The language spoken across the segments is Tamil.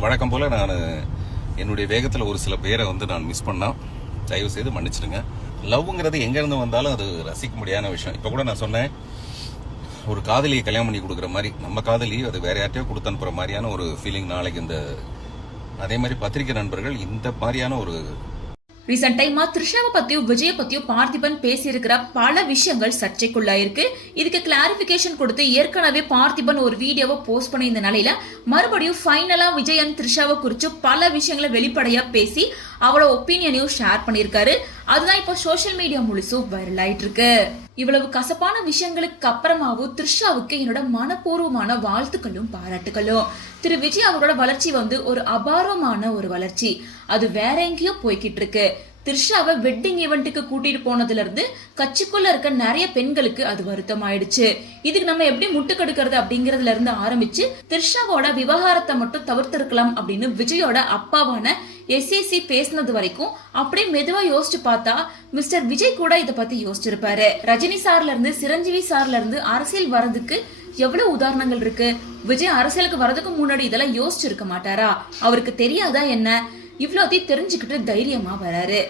வழக்கம் போல நான் என்னுடைய வேகத்தில் ஒரு சில பேரை நான் மிஸ் பண்ணா தயவு செய்து மன்னிச்சிடுங்க. லவ்ங்கிறது எங்க இருந்து வந்தாலும் அது ரசிக்க முடியாத விஷயம். இப்ப கூட நான் சொன்னேன், ஒரு காதலியை கல்யாணம் பண்ணி கொடுக்குற மாதிரி நம்ம காதலி அது வேற யார்ட்டையோ கொடுத்து அனுப்புற மாதிரியான ஒரு ஃபீலிங் நாளைக்கு அதே மாதிரி பத்திரிகை நண்பர்கள் இந்த மாதிரியான ஒரு ரீசெண்ட் டைமா த்ரிஷாவை பத்தியும் விஜய பத்தியும் பார்த்திபன் பேசியிருக்கிற பல விஷயங்கள் சர்ச்சைக்குள்ளாயிருக்கு. இதுக்கு கிளாரிபிகேஷன் கொடுத்து ஏற்கனவே பார்த்திபன் ஒரு வீடியோவை போஸ்ட் பண்ணி இந்த நிலையில மறுபடியும் ஃபைனலா விஜய் அண்ட் த்ரிஷாவை குறிச்சு பல விஷயங்களை வெளிப்படையா பேசி அவளோட ஒப்பீனியனையும் ஷேர் பண்ணியிருக்காரு. அதுதான் இப்போ சோசியல் மீடியா முழுசும் வைரல் ஆயிட்டு இருக்கு. இவ்வளவு கசப்பான விஷயங்களுக்கு அப்புறமாவும் த்ரிஷாவுக்கு என்னோட மனப்பூர்வமான வாழ்த்துக்களும் பாராட்டுகளும். திரு விஜய் அவரோட வளர்ச்சி ஒரு அபாரமான ஒரு வளர்ச்சி. அது வேற எங்கேயோ போய்கிட்டு இருக்கு. த்ரிஷாவை வெட்டிங் ஈவெண்ட்டுக்கு கூட்டிட்டு போனதுல இருந்து கட்சிக்குள்ள இருக்க நிறைய பெண்களுக்கு அது வருத்தம் ஆயிடுச்சு. இதுக்கு நம்ம எப்படி முட்டுக்கெடுக்கிறது அப்படிங்கறதுல இருந்து ஆரம்பிச்சு த்ரிஷாவோட விவகாரத்தை மட்டும் தவிர்த்திருக்கலாம் அப்படின்னு விஜயோட அப்பாவான எஸ்ஏசி பேசினது வரைக்கும் அப்படியே மெதுவா யோசிச்சு பார்த்தா மிஸ்டர் விஜய் கூட இதை பத்தி யோசிச்சிருப்பாரு. ரஜினி சார்ல இருந்து சிரஞ்சீவி சார்ல இருந்து அரசியல் வர்றதுக்கு எவ்வளவு உதாரணங்கள் இருக்கு. விஜய் அரசியலுக்கு வர்றதுக்கு முன்னாடி இதெல்லாம் யோசிச்சிருக்க மாட்டாரா? அவருக்கு தெரியாதா என்ன? இவ்வளோத்தையும் தெரிஞ்சுக்கிட்டு தைரியமா வராரு.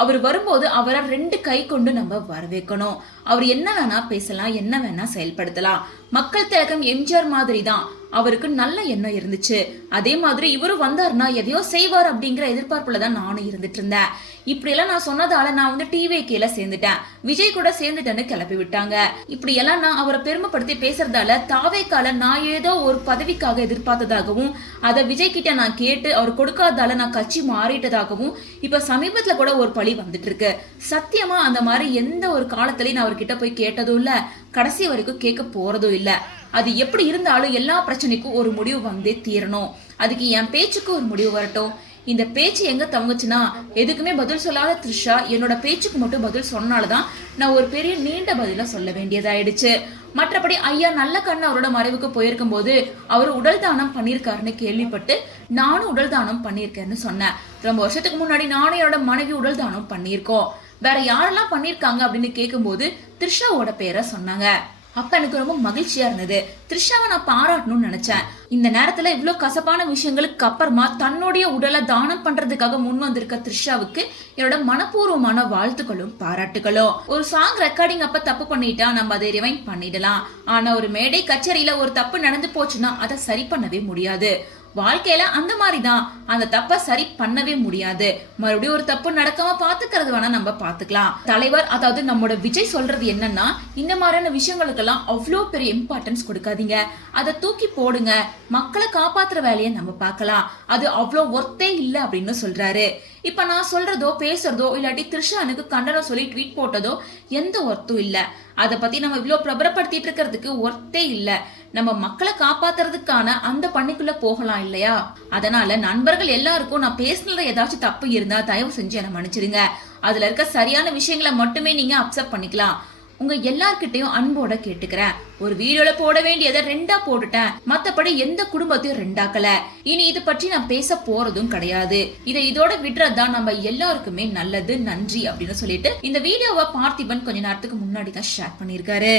அவர் வரும்போது அவரை 2 கை கொண்டு நம்ம வரவேற்கணும். அவர் என்ன வேணா பேசலாம், என்ன வேணா செயல்படுத்தலாம். மக்கள் திலகம் எம்ஜிஆர் மாதிரி தான் அவருக்கு நல்ல எண்ணம் இருந்துச்சு. அதே மாதிரி இவரும் வந்தாருன்னா எதையோ செய்வார் அப்படிங்கிற எதிர்பார்ப்புல தான் நானும் இருந்துட்டு இருந்தேன். இப்படி எல்லாம் நான் சொன்னதால நான் டிவிகேல சேர்ந்துட்டேன், விஜய் கூட சேர்ந்துட்டேன்னு கிளப்பி விட்டாங்க. இப்படி எல்லாம் நான் அவரை பெருமைப்படுத்தி பேசுறதால தாவேக்கால நான் ஏதோ ஒரு பதவிக்காக எதிர்பார்த்ததாகவும் அதை விஜய் கிட்ட நான் கேட்டு அவர் கொடுக்காதால நான் கட்சி மாறிட்டதாகவும் இப்ப சமீபத்துல கூட ஒரு பழி வந்துட்டு இருக்கு. சத்தியமா அந்த மாதிரி எந்த ஒரு காலத்திலயும் நான் அவர்கிட்ட போய் கேட்டதும் இல்ல, கடைசி வரைக்கும் கேட்க போறதும் இல்ல. அது எப்படி இருந்தாலும் எல்லா பிரச்சனைக்கும் ஒரு முடிவு வந்தே தீரணும். அதுக்கு என் பேச்சுக்கு ஒரு முடிவு வரட்டும். இந்த பேச்சு எங்க தவங்குச்சுன்னா எதுக்குமே பதில் சொல்லாத த்ரிஷா என்னோட பேச்சுக்கு மட்டும் பதில் சொன்னால்தான் நான் ஒரு பெரிய நீண்ட பதில சொல்ல வேண்டியதாயிடுச்சு. மற்றபடி ஐயா நல்ல கண்ணு அவரோட மறைவுக்கு போயிருக்கும் போது அவர் உடல் தானம் பண்ணிருக்காருன்னு கேள்விப்பட்டு நானும் உடல் தானம் பண்ணிருக்கேன்னு சொன்னேன். ரொம்ப வருஷத்துக்கு முன்னாடி நானும் என்னோட மனைவி உடல் தானம் பண்ணிருக்கோம். வேற யாரெல்லாம் பண்ணிருக்காங்க அப்படின்னு கேட்கும்போது த்ரிஷாவோட பேரை சொன்னாங்க. அப்ப எனக்கு ரொம்ப மகிழ்ச்சியா இருந்தது. த்ரிஷாவை நான் பாராட்டணும்னு நினைச்சேன். இந்த நேரத்துல இவ்வளவு கசப்பான விஷயங்களுக்கு அப்புறமா தன்னுடைய உடலை தானம் பண்றதுக்காக முன் வந்திருக்க த்ரிஷாவுக்கு என்னோட மனப்பூர்வமான வாழ்த்துக்களும் பாராட்டுகளும். ஒரு சாங் ரெக்கார்டிங் அப்ப தப்பு பண்ணிட்டா நம்ம அதை ரிவைண்ட் பண்ணிடலாம். ஆனா ஒரு மேடை கச்சேரியில ஒரு தப்பு நடந்து போச்சுன்னா அதை சரி பண்ணவே முடியாது. வாழ்க்கையில அந்த மாதிரிதான், அந்த தப்ப சரி பண்ணவே முடியாது. மறுபடியும் ஒரு தப்பு நடக்காம பாத்துக்கிறது வேணா நம்ம பாத்துக்கலாம். தலைவர் அதாவது நம்மளோட விஜய் சொல்றது என்னன்னா, இந்த மாதிரியான விஷயங்களுக்கெல்லாம் அவ்வளோ பெரிய இம்பார்ட்டன்ஸ் கொடுக்காதீங்க, அதை தூக்கி போடுங்க, மக்களை காப்பாத்துற வேலையை நம்ம பார்க்கலாம், அது அவ்வளோ ஒர்த்தே இல்லை அப்படின்னு சொல்றாரு. இப்ப நான் சொல்றதோ பேசுறதோ இல்லாட்டி த்ரிஷானுக்கு கண்டனம் சொல்லி ட்வீட் போட்டதோ எந்த ஒர்த்தும் இல்ல. அதை பத்தி நம்ம இவ்வளவு பிரபலப்படுத்திட்டு இருக்கிறதுக்கு ஒர்த்தே இல்ல. நம்ம மக்களை காப்பாத்துறதுக்கான அந்த பண்ணிக்குள்ள போகலாம் இல்லையா? அதனால நண்பர்கள் எல்லாருக்கும் நான் பேசினத ஏதாச்சும் தப்பு இருந்தா தயவு செஞ்சு என்ன மன்னிச்சிடுங்க. அதுல இருக்க சரியான விஷயங்களை மட்டுமே நீங்க அக்செப்ட் பண்ணிக்கலாம். உங்க எல்லார்கிட்டையும் அன்போட கேட்டுக்கிறேன். ஒரு வீடியோல போட வேண்டியதை 2ஆ போட்டுட்டேன், மத்தபடி எந்த குடும்பத்தையும் 2ஆக்கல. இனி இது பற்றி நான் பேச போறதும் கிடையாது. இதோட விடுறதுதான் நம்ம எல்லாருக்குமே நல்லது. நன்றி அப்படின்னு சொல்லிட்டு இந்த வீடியோவை பார்த்திபன் கொஞ்ச நேரத்துக்கு முன்னாடி தான் ஷேர் பண்ணிருக்காரு.